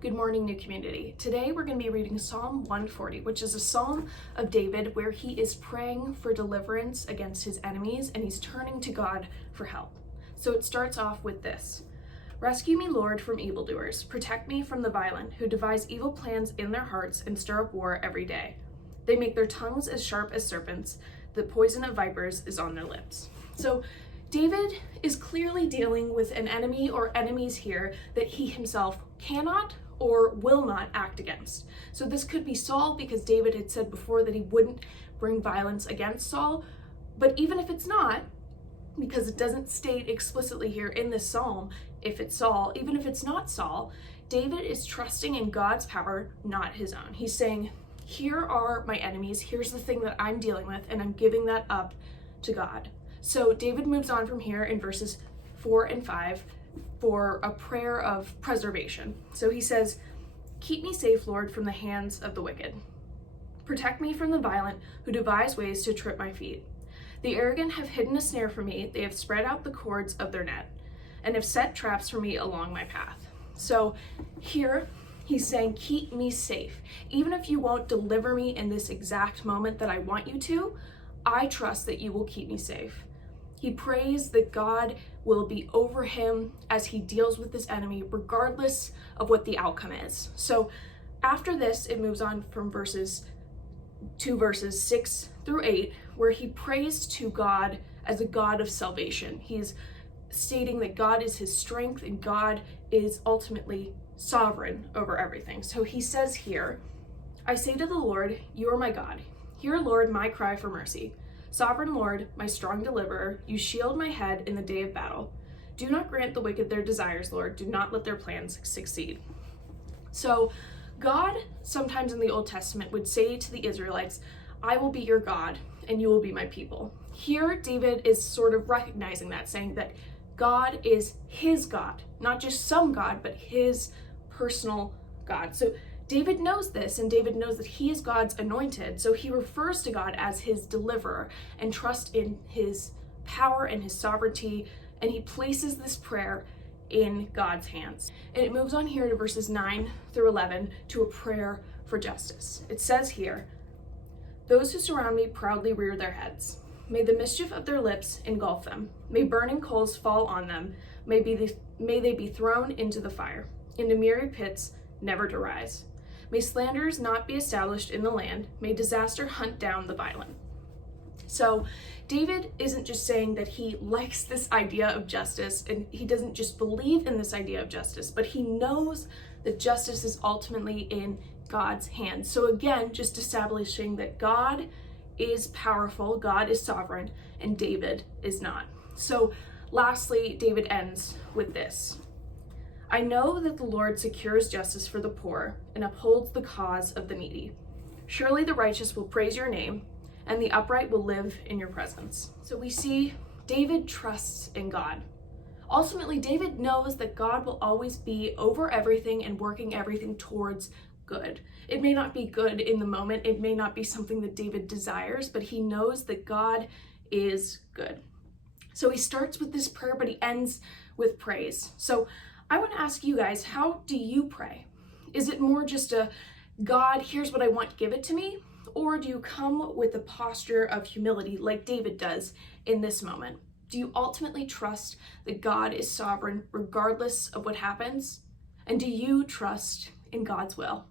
Good morning, new community. Today we're going to be reading Psalm 140, which is a psalm of David where he is praying for deliverance against his enemies and he's turning to God for help. So it starts off with this. Rescue me, Lord, from evildoers. Protect me from the violent, who devise evil plans in their hearts and stir up war every day. They make their tongues as sharp as serpents. The poison of vipers is on their lips. So David is clearly dealing with an enemy or enemies here that he himself cannot or will not act against. So this could be Saul, because David had said before that he wouldn't bring violence against Saul. But even if it's not, because it doesn't state explicitly here in this psalm if it's Saul, even if it's not Saul, David is trusting in God's power, not his own. He's saying, here are my enemies, here's the thing that I'm dealing with, and I'm giving that up to God. So David moves on from here in verses 4 and 5 for a prayer of preservation. So he says, keep me safe, Lord, from the hands of the wicked. Protect me from the violent who devise ways to trip my feet. The arrogant have hidden a snare for me. They have spread out the cords of their net and have set traps for me along my path. So here he's saying, keep me safe. Even if you won't deliver me in this exact moment that I want you to, I trust that you will keep me safe. He prays that God will be over him as he deals with this enemy, regardless of what the outcome is. So after this, it moves on from verses 6 through 8, where he prays to God as a God of salvation. He's stating that God is his strength and God is ultimately sovereign over everything. So he says here, I say to the Lord, you are my God. Hear, Lord, my cry for mercy. Sovereign Lord, my strong deliverer, you shield my head in the day of battle. Do not grant the wicked their desires, Lord. Do not let their plans succeed. So God, sometimes in the Old Testament, would say to the Israelites, I will be your God and you will be my people. Here, David is sort of recognizing that, saying that God is his God, not just some God, but his personal God. So David knows this, and David knows that he is God's anointed, so he refers to God as his deliverer and trusts in his power and his sovereignty, and he places this prayer in God's hands. And it moves on here to verses 9 through 11 to a prayer for justice. It says here, those who surround me proudly rear their heads. May the mischief of their lips engulf them. May burning coals fall on them. May they be thrown into the fire, into miry pits, never to rise. May slanders not be established in the land. May disaster hunt down the violent. So David isn't just saying that he likes this idea of justice, and he doesn't just believe in this idea of justice, but he knows that justice is ultimately in God's hands. So again, just establishing that God is powerful, God is sovereign, and David is not. So lastly, David ends with this. I know that the Lord secures justice for the poor and upholds the cause of the needy. Surely the righteous will praise your name, and the upright will live in your presence. So we see David trusts in God. Ultimately, David knows that God will always be over everything and working everything towards good. It may not be good in the moment, it may not be something that David desires, but he knows that God is good. So he starts with this prayer, but he ends with praise. So I want to ask you guys, how do you pray? Is it more just a, God, here's what I want, give it to me? Or do you come with a posture of humility like David does in this moment? Do you ultimately trust that God is sovereign regardless of what happens? And do you trust in God's will?